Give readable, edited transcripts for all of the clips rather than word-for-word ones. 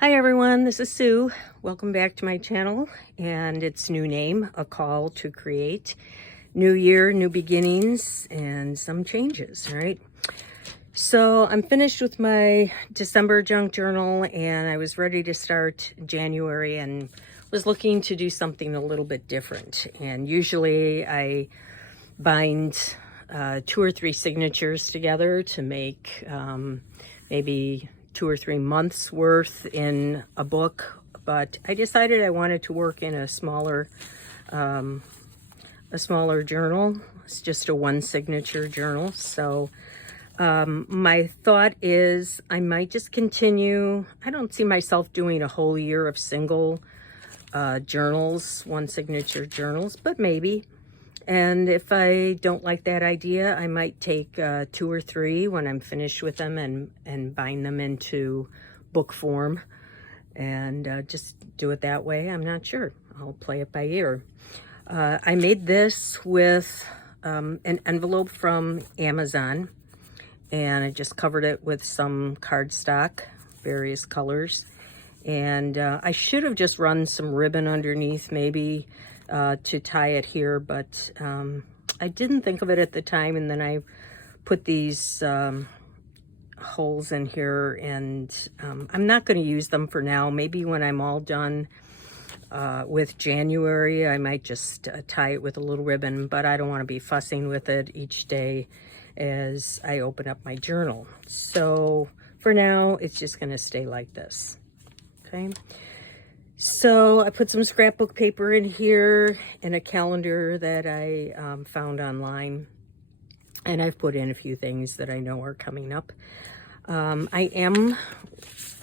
Hi everyone, this is Sue. Welcome back to my channel and its new name, A Call to Create. New year, new beginnings, and some changes, right? So I'm finished with my December junk journal and I was ready to start January and was looking to do something a little bit different. And usually I bind 2 or 3 signatures together to make maybe 2 or 3 months worth in a book, but I decided I wanted to work in a smaller journal. It's just a 1 signature journal. So my thought is I might just continue. I don't see myself doing a whole year of single journals, 1 signature journals, but maybe. And if I don't like that idea, I might take 2 or 3 when I'm finished with them and bind them into book form and just do it that way. I'm not sure. I'll play it by ear. I made this with an envelope from Amazon, and I just covered it with some cardstock, various colors. And I should have just run some ribbon underneath maybe to tie it here, but I didn't think of it at the time, and then I put these holes in here, and I'm not going to use them for now. Maybe when I'm all done with January, I might just tie it with a little ribbon, but I don't want to be fussing with it each day as I open up my journal. So for now, it's just going to stay like this. Okay. So I put some scrapbook paper in here and a calendar that I found online. And I've put in a few things that I know are coming up. I am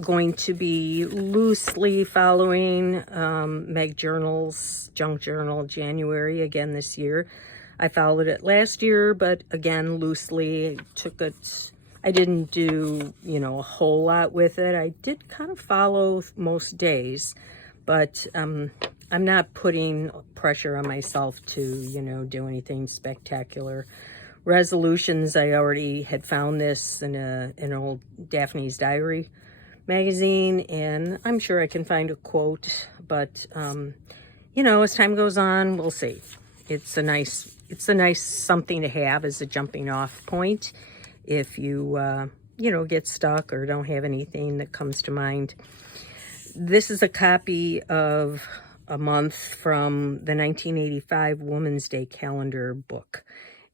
going to be loosely following Meg Journal's Junk Journal January again this year. I followed it last year, but again, loosely took it. I didn't do, a whole lot with it. I did kind of follow most days, but I'm not putting pressure on myself to, do anything spectacular. Resolutions, I already had found this in an old Daphne's Diary magazine, and I'm sure I can find a quote, but, as time goes on, we'll see. It's a nice something to have as a jumping off point if you, get stuck or don't have anything that comes to mind. This is a copy of a month from the 1985 Women's Day calendar book.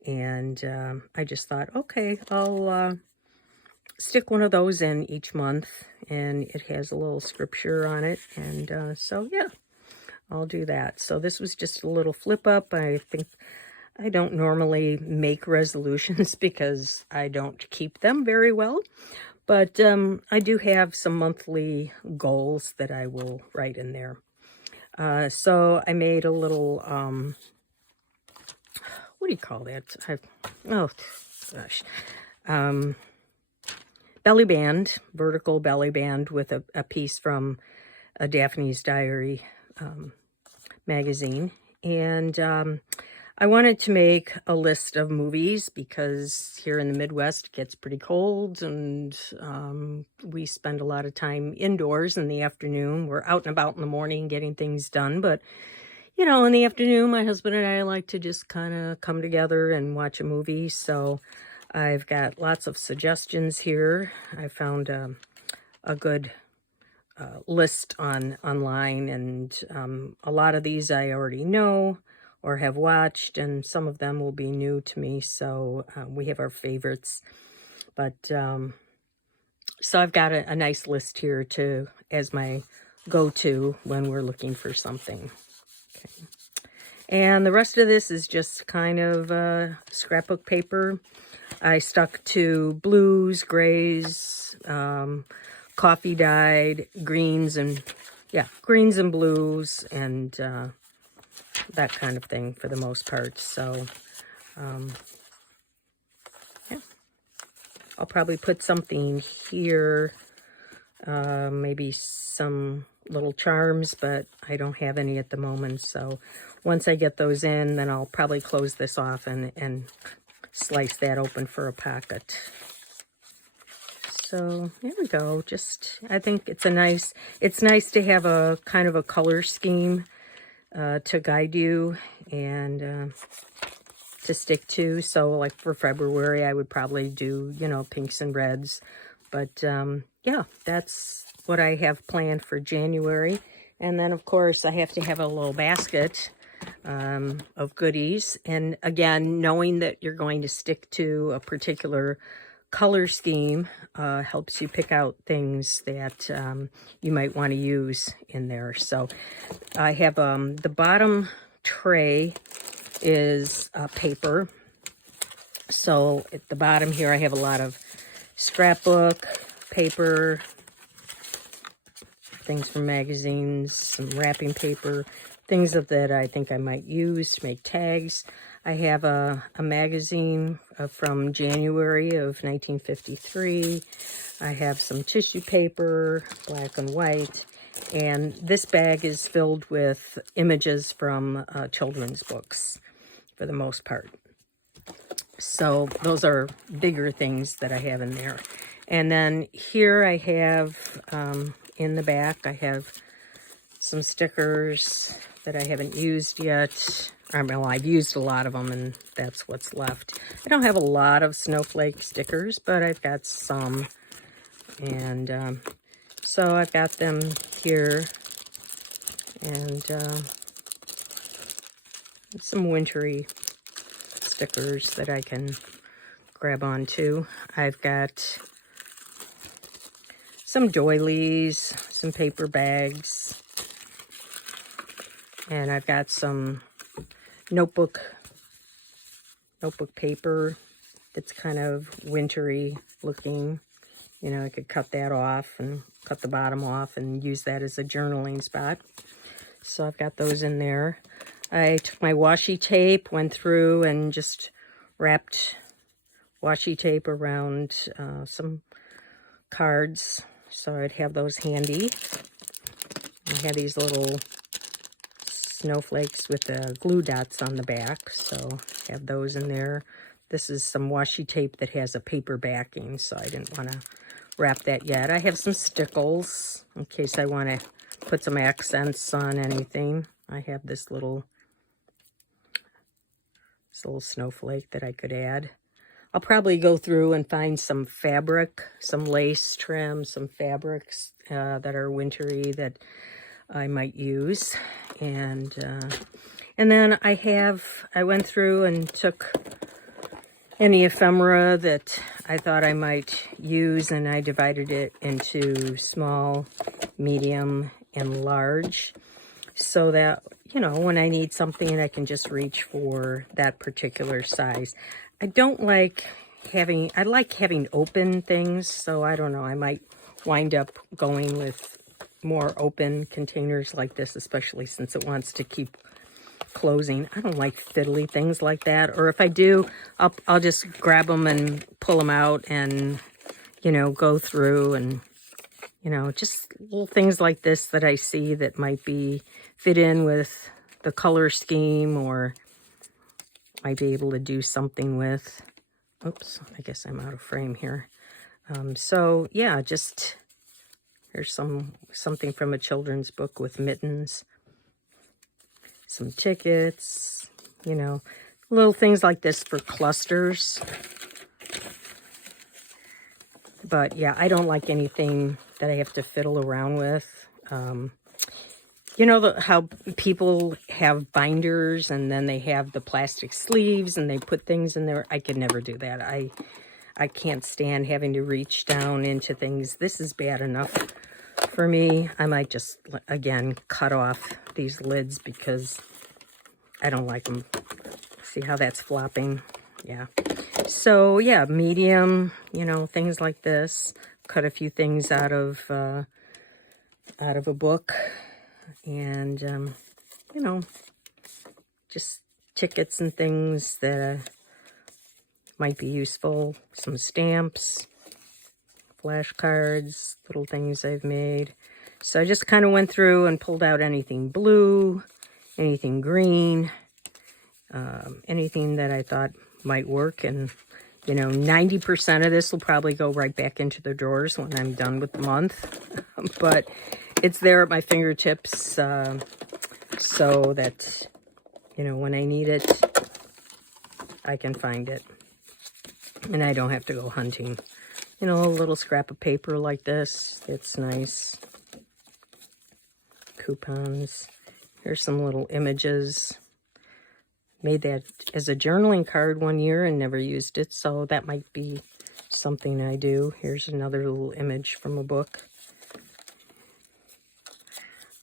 And I just thought, okay, I'll stick one of those in each month. And it has a little scripture on it. And so, yeah, I'll do that. So this was just a little flip up. I think I don't normally make resolutions because I don't keep them very well. But I do have some monthly goals that I will write in there. So I made a little, what do you call that? Oh, gosh. Belly band, vertical belly band with a piece from a Daphne's Diary magazine. And I wanted to make a list of movies because here in the Midwest it gets pretty cold and we spend a lot of time indoors in the afternoon. We're out and about in the morning getting things done, but in the afternoon, my husband and I like to just kind of come together and watch a movie. So I've got lots of suggestions here. I found a good list online, and a lot of these I already know or have watched, and some of them will be new to me. So we have our favorites. But so I've got a nice list here as my go-to when we're looking for something. Okay. And the rest of this is just kind of scrapbook paper. I stuck to blues, grays, coffee dyed, greens and blues, and that kind of thing for the most part. So, yeah, I'll probably put something here, maybe some little charms, but I don't have any at the moment. So once I get those in, then I'll probably close this off and slice that open for a pocket. So there we go. Just, I think it's nice to have a kind of a color scheme to guide you and to stick to. So like for February, I would probably do, you know, pinks and reds. But yeah, that's what I have planned for January. And then, of course, I have to have a little basket of goodies. And again, knowing that you're going to stick to a particular color scheme helps you pick out things that you might want to use in there. So I have the bottom tray is paper. So at the bottom here, I have a lot of scrapbook, paper, things from magazines, some wrapping paper, things of that I think I might use to make tags. I have a magazine from January of 1953. I have some tissue paper, black and white, and this bag is filled with images from children's books for the most part. So those are bigger things that I have in there. And then here I have, in the back, I have some stickers that I haven't used yet. Well, I've used a lot of them, and that's what's left. I don't have a lot of snowflake stickers, but I've got some. And so I've got them here. And some wintry stickers that I can grab onto. I've got some doilies, some paper bags, and I've got some notebook paper that's kind of wintry looking. You know, I could cut that off and cut the bottom off and use that as a journaling spot. So I've got those in there. I took my washi tape, went through and just wrapped washi tape around some cards, so I'd have those handy. I have these little snowflakes with the glue dots on the back, so I have those in there. This is some washi tape that has a paper backing, so I didn't want to wrap that yet. I have some stickles in case I want to put some accents on anything. I have this little snowflake that I could add. I'll probably go through and find some fabric, some lace trim, some fabrics that are wintry that I might use. And then I went through and took any ephemera that I thought I might use, and I divided it into small, medium, and large, so that, you know, when I need something, I can just reach for that particular size. I like having open things, so I don't know, I might wind up going with more open containers like this, especially since it wants to keep closing. I don't like fiddly things like that, or if I do, I'll just grab them and pull them out and, you know, go through and, you know, just little things like this that I see that might fit in with the color scheme, or might be able to do something with. Oops, I guess I'm out of frame here. So yeah, just here's something from a children's book with mittens, some tickets, you know, little things like this for clusters. But yeah, I don't like anything that I have to fiddle around with. You know how people have binders and then they have the plastic sleeves and they put things in there? I could never do that. I can't stand having to reach down into things. This is bad enough for me. I might just, again, cut off these lids because I don't like them. See how that's flopping? Yeah. So yeah, medium, you know, things like this. Cut a few things out of a book. And, you know, just tickets and things that might be useful. Some stamps, flashcards, little things I've made. So I just kind of went through and pulled out anything blue, anything green, anything that I thought might work. And, You know, 90% of this will probably go right back into the drawers when I'm done with the month. But it's there at my fingertips so that, you know, when I need it, I can find it. And I don't have to go hunting. You know, a little scrap of paper like this. It's nice. Coupons. Here's some little images. Made that as a journaling card one year and never used it, so that might be something I do. Here's another little image from a book.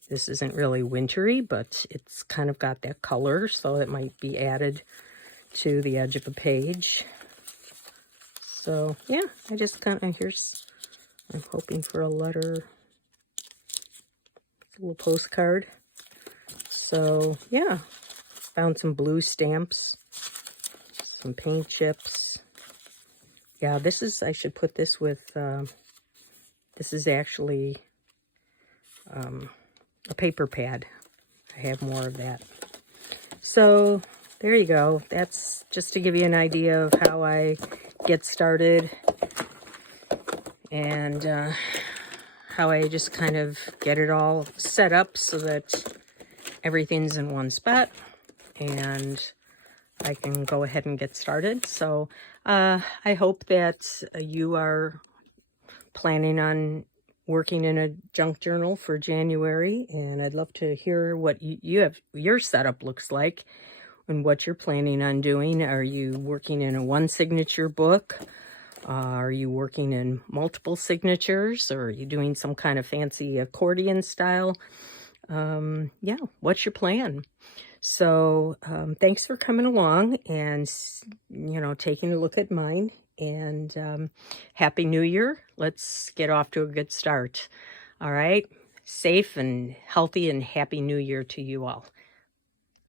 This isn't really wintry, but it's kind of got that color, so it might be added to the edge of a page. So, yeah, I just kind of, I'm hoping for a letter. A little postcard. So, yeah, found some blue stamps, some paint chips. Yeah, this is, I should put this with, this is actually a paper pad. I have more of that. So, there you go. That's just to give you an idea of how I get started and how I just kind of get it all set up so that everything's in one spot and I can go ahead and get started. So I hope that you are planning on working in a junk journal for January, and I'd love to hear what you have, your setup looks like and what you're planning on doing. Are you working in a one signature book? Are you working in multiple signatures, or are you doing some kind of fancy accordion style? Yeah, what's your plan? So thanks for coming along and, you know, taking a look at mine. And Happy New Year. Let's get off to a good start. All right. Safe and healthy and Happy New Year to you all.